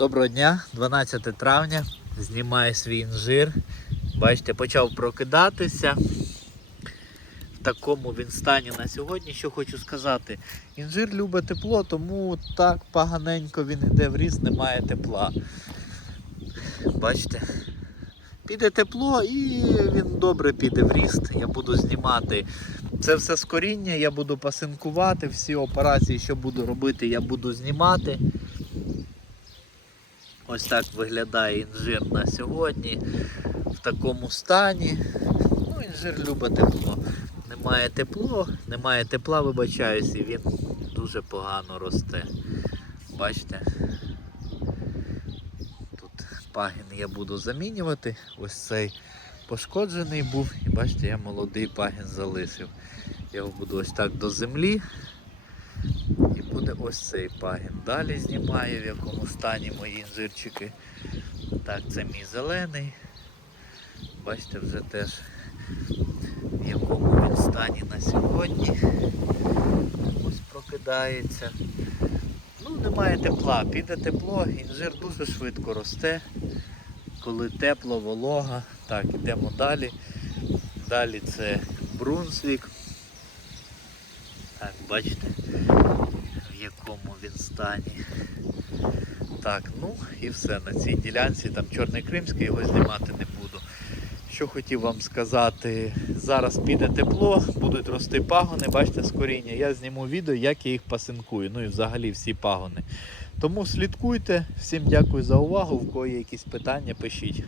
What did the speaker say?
Доброго дня, 12 травня. Знімаю свій інжир. Бачите, почав прокидатися. В такому він стані на сьогодні. Що хочу сказати. Інжир любить тепло, тому так поганенько він йде в ріст, немає тепла. Бачите? Піде тепло і він добре піде в ріст. Я буду знімати це все з коріння, я буду пасинкувати, всі операції, що буду робити, я буду знімати. Ось так виглядає інжир на сьогодні. В такому стані. Ну, інжир любить тепло. Немає тепло, немає тепла, вибачаюсь, і він дуже погано росте. Бачите? Тут пагін я буду замінювати. Ось цей пошкоджений був. І бачите, я молодий пагін залишив. Я його буду ось так до землі. Буде ось цей пагін. Далі знімаю, в якому стані мої інжирчики. Так, це мій зелений. Бачите, вже теж в якому він стані на сьогодні. Ось прокидається. Ну, немає тепла, піде тепло, інжир дуже швидко росте. Коли тепло, волога. Так, йдемо далі. Далі це Брунсвік. Так, бачите, в якому він стані. Так, ну і все на цій ділянці. Там Чорний Кримський, його знімати не буду. Що хотів вам сказати, зараз піде тепло, будуть рости пагони, бачите, з коріння. Я зніму відео, як я їх пасинкую. Ну і взагалі всі пагони. Тому слідкуйте. Всім дякую за увагу. В кого є якісь питання, пишіть.